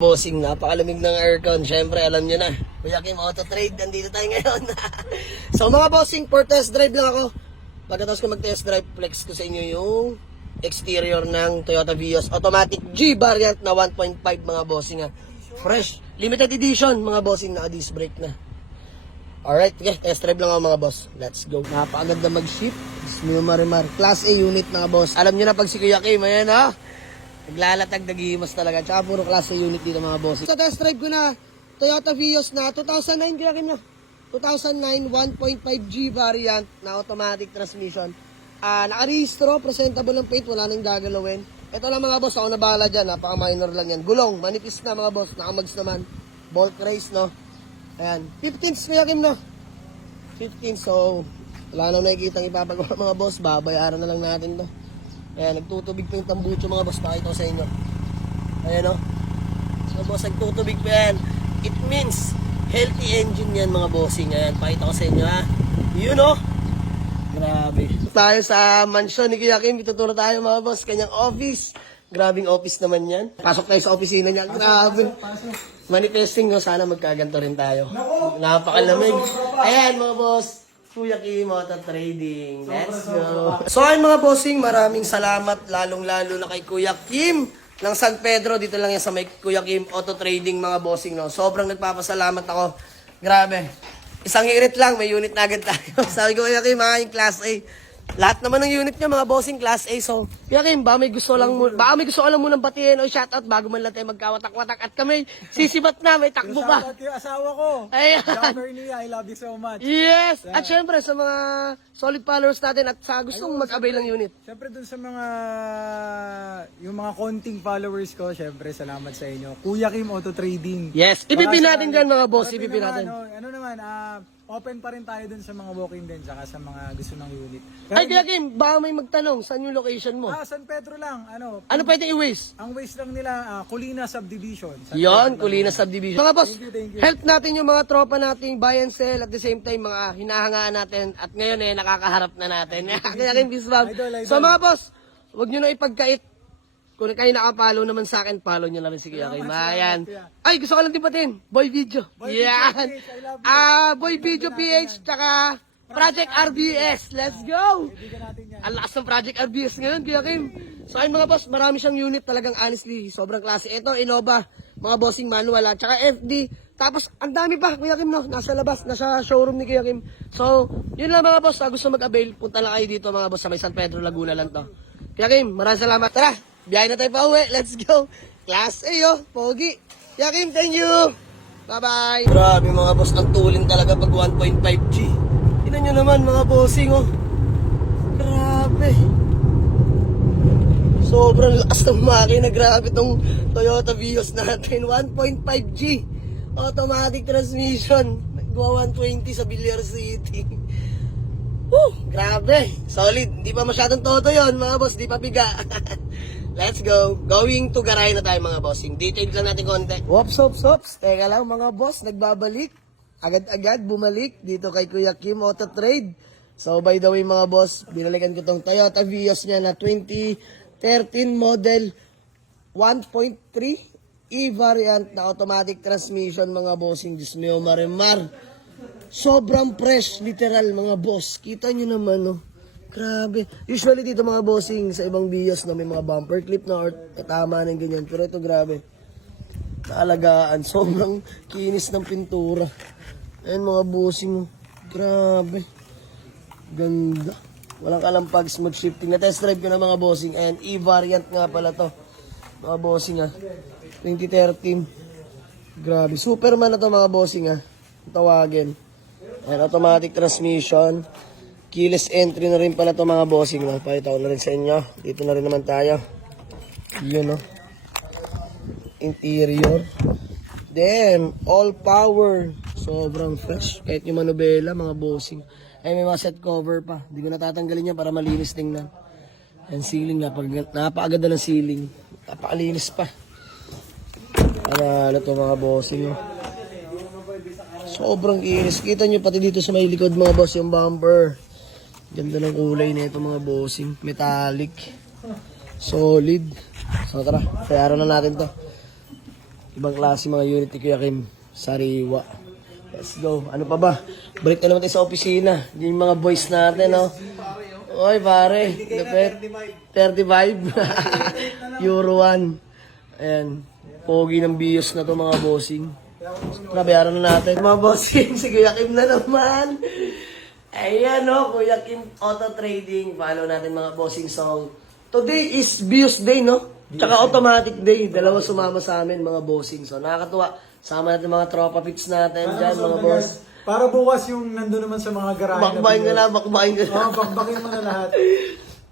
Bossing, napakalamig ng aircon. Siyempre, alam nyo na. Kuya Kim Auto Trade, nandito tayo ngayon. So mga bossing, for test drive lang ako. Pagkatapos ko mag-test drive, flex ko sa inyo yung exterior ng Toyota Vios Automatic G variant na 1.5 mga bossing. Fresh, limited edition mga bossing, naka-disc brake na. Alright, okay, test drive lang ako mga boss. Let's go. Napakaganda mag-ship. Smil Marimar. Class A unit mga boss. Alam nyo na pag si Kuya Kim, ayan ha. Naglalatag, naghihimas talaga. Tsaka puro klase unit dito mga boss. Sa test drive ko na Toyota Vios na 2009 kaya kanya. 2009 1.5G variant na automatic transmission. Nakarehistro, presentable ng paint, wala nang gagalawin. Ito lang mga boss, ako na bahala dyan. Napaka-minor lang yan. Gulong, manipis na mga boss. Nakamags naman. Bolt race, no? Ayan. 15s kaya Kim, no? 15, so wala nang nakikita ng ipapagawa mga boss. Babayaran na lang natin to. Ayan, nagtutubig pa yung tambucho mga boss. Pakita ko sa inyo. Ayan o. So boss, nagtutubig pa yan. It means healthy engine yan mga bossing. Ayan, pakita ko sa inyo ha. Yun o. Grabe. Tayo sa mansion ni Kuya Kim. Ituturo tayo mga boss. Kanyang office. Grabing office naman yan. Pasok tayo sa opisina niya. Grabe. Manifesting o. Sana magkaganto rin tayo. Napakalamig. Ayan mga boss. Kuya Kim Auto Trading. Let's go. So ayun mga bossing, maraming salamat lalong-lalo na kay Kuya Kim ng San Pedro. Dito lang yan sa may Kuya Kim Auto Trading mga bossing. No? Sobrang nagpapasalamat ako. Grabe. Isang irit lang, may unit na agad tayo. Sabi ko Kuya Kim, yung Class A. Lahat naman ng unit niya mga bossing Class A. So, Kuya Kim, baka may gusto ka lang munang batiin o shoutout bago man lang tayo magkawatak-watak. At kami, sisibat na, may takbo pa. Shoutout yung asawa ko. Ayan. Bernie, I love you so much. Yes! At syempre sa mga solid followers natin at sa gustong mag-avail ng unit. Syempre dun sa yung mga konting followers ko, syempre salamat sa inyo. Kuya Kim Auto Trading. Yes, ipipin natin dyan mga boss, ipipin natin. Ano naman, open pa rin tayo dun sa mga walk-in din, saka sa mga gusto ng unit. Ay, Kuya Kim, baka may magtanong, saan yung location mo? San Pedro lang, Ano pwede i-waste? ang waste lang nila, Colina Subdivision. Yon, Colina Subdivision. Mga boss, Thank you. help natin yung mga tropa nating buy and sell at the same time mga hinahangaan natin at ngayon nakakaharap na natin. Kaya Kim Bisbam. Idol. So mga boss, huwag nyo na ipagkait. Kung kayo nakapalo naman sa akin, follow nyo na rin si Kuya Kim. Ayan. Ay, gusto ko lang dipatin. Boy Video. Yan. Boy Video PH, tsaka Project RBS. Let's go! Ang lakas ng Project RBS ngayon, Kuya Kim. So ayun mga boss, marami siyang unit talagang honestly. Sobrang klase. Ito, Innova. Mga bossing manual. Tsaka FD. Tapos, ang dami pa, Kuya Kim, no? Nasa labas, nasa showroom ni Kuya Kim. So, yun lang mga boss. Gusto mag-avail, punta lang kayo dito mga boss sa may San Pedro, Laguna lang to. Kuya Kim, maraming salamat. Tara! Biyahe na tayo pa uwi. Let's go. Class A, oh. Pogi. Yakim, thank you. Bye-bye. Grabe mga boss. Ang tuling talaga pag 1.5G. Tingnan nyo naman mga bossing, oh. Grabe. Sobrang lakas ng makina. Grabe itong Toyota Vios natin. 1.5G. Automatic transmission. Gawa 120 sa Villar City. Grabe. Solid. Hindi pa masyadong todo yon mga boss. Di pa biga. Let's go. Going to Garay na tayo mga bossing. Details lang natin konti. Wops. Teka lang mga boss. Nagbabalik. Agad-agad bumalik dito kay Kuya Kim Auto Trade. So by the way mga boss, binalikan ko tong Toyota Vios niya na 2013 model 1.3 E-variant na automatic transmission mga bossing. Diyos mio marimar. Sobrang fresh, literal mga boss. Kita nyo naman, no? Grabe. Usually dito mga bossing sa ibang Vios na may mga bumper clip na or katama ng ganyan. Pero ito grabe. Naalagaan. Sobrang kinis ng pintura. Ayan mga bossing. Grabe. Ganda. Walang kalampags mag-shifting. Na-test drive ko na mga bossing. Ayan, E-variant nga pala to. Mga bossing 2013. Grabe. Superman na to mga bossing tawagin. Ayan, automatic transmission. Keyless entry na rin pala ito mga bossing. Pakita ko na rin sa inyo. Dito na rin naman tayo. Yun, no? Interior. Then, all power. Sobrang fresh. Kahit yung manubela, mga bossing. Ay, may mga set cover pa. Hindi ko natatanggalin yan para malinis tingnan. Ayan, ceiling. Napakaganda ng ceiling. Napakalinis pa. Ano ito mga bossing. Sobrang kinis. Kita nyo pati dito sa may likod mga boss yung bumper. Ganda ng kulay na ito mga bossing. Metallic. Solid. So tara, bayaran na natin to. Ibang klase mga unit ni Kuya Kim. Sariwa. Let's go. Ano pa ba? Balik na naman tayo sa opisina. Yung mga boys natin, no? Oy, pare. Depet. 35. Euro 1. Ayan. Pogi ng bios na to mga bossing. Nabayaran na natin. Mga bossing, si Kuya Kim na naman. Ayan, no? Kuya Kim Auto Trading. Follow natin mga bossing. So, today is bios day, no? Tsaka automatic day. Dalawa sumama sa amin, mga bossing. So, nakakatuwa. Sama natin mga tropa pits natin dyan, mga boss. Para bukas yung nandun naman sa mga garahe. Bakbakin ka na, bakbakin ka na. Oo, bakbakin mo na lahat.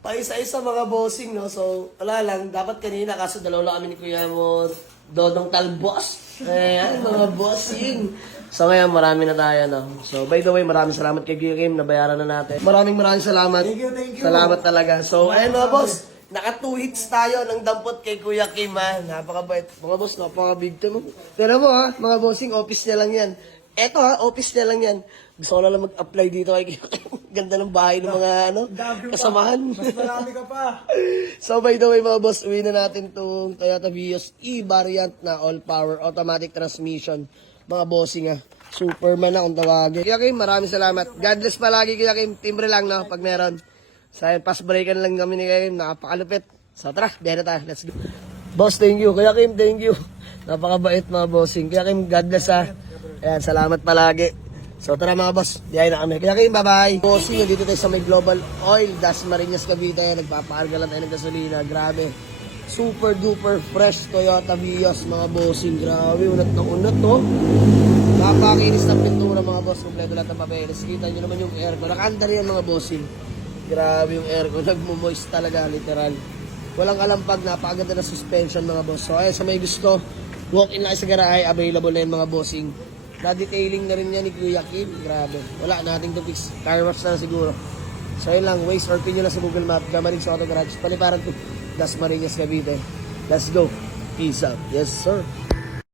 Pa-isa-isa mga bossing, no? So, wala lang. Dapat kanina, kaso dalawa lang kami ni Kuya mo, Dodong Talbos. Ayan, mga bossing. So, ngayon, marami na tayo, no? So, by the way, maraming salamat kay Kuya Kim. Nabayaran na natin. Maraming salamat. Thank you. Salamat talaga. So, ayun mga boss. Naka 2 hits tayo ng dampot kay Kuya Kim, ha? Napakabait. Mga boss, napaka-big time. Tira mo, ha? Mga bossing, office niya lang yan. Eto, ha? Office niya lang yan. Gusto ko na lang mag-apply dito kay Kuya Kim. Ganda ng bahay ng mga, kasamahan. Mas marami ka pa. So, by the way, mga boss, uwi na natin itong Toyota Vios E-variant na all-power automatic transmission. Mga bossing, ha? Superman na kung tawagin. Kuya Kim, maraming salamat. God bless palagi, Kuya Kim. Timbre lang, no? Pag meron. So, pass breakan lang kami ni Kuya Kim. Nakapakalupit. So, tara, dito tayo. Let's go. Boss, thank you. Kuya Kim, thank you. Napakabait, mga bossing. Kuya Kim, God bless, ha? Ayan, salamat palagi. So, tara mga boss. Diyan na kami. Kuya Kim, bye-bye. Bossing, dito tayo sa may Global Oil. Dasmariñas, Cavite. Nagpapaarga lang tayo ng gasolina. Grabe. Super duper fresh Toyota Vios, mga bossing. Grabe, unat na unat, no? Napakinis ng pintura, mga boss. Kompleto lahat ng papeles. Kita nyo naman yung aircon. Nakanda yan, mga bossing. Grabe yung aircon. Nagmumoist talaga, literal. Walang kalampag. Napakaganda na suspension, mga boss. So, ayun, sa may gusto, walk-in lang sa garahe. Available na yun, mga bossing. Na-detailing na rin yan ni Kuya Kim. Grabe. Wala nating to fix. Car wash na siguro. So, yun lang. Waze or pin nyo lang sa Google Map. Gamarin sa Auto Garage. Paliparan to. Dasmariñas, Cavite. Let's go. Peace out. Yes, sir.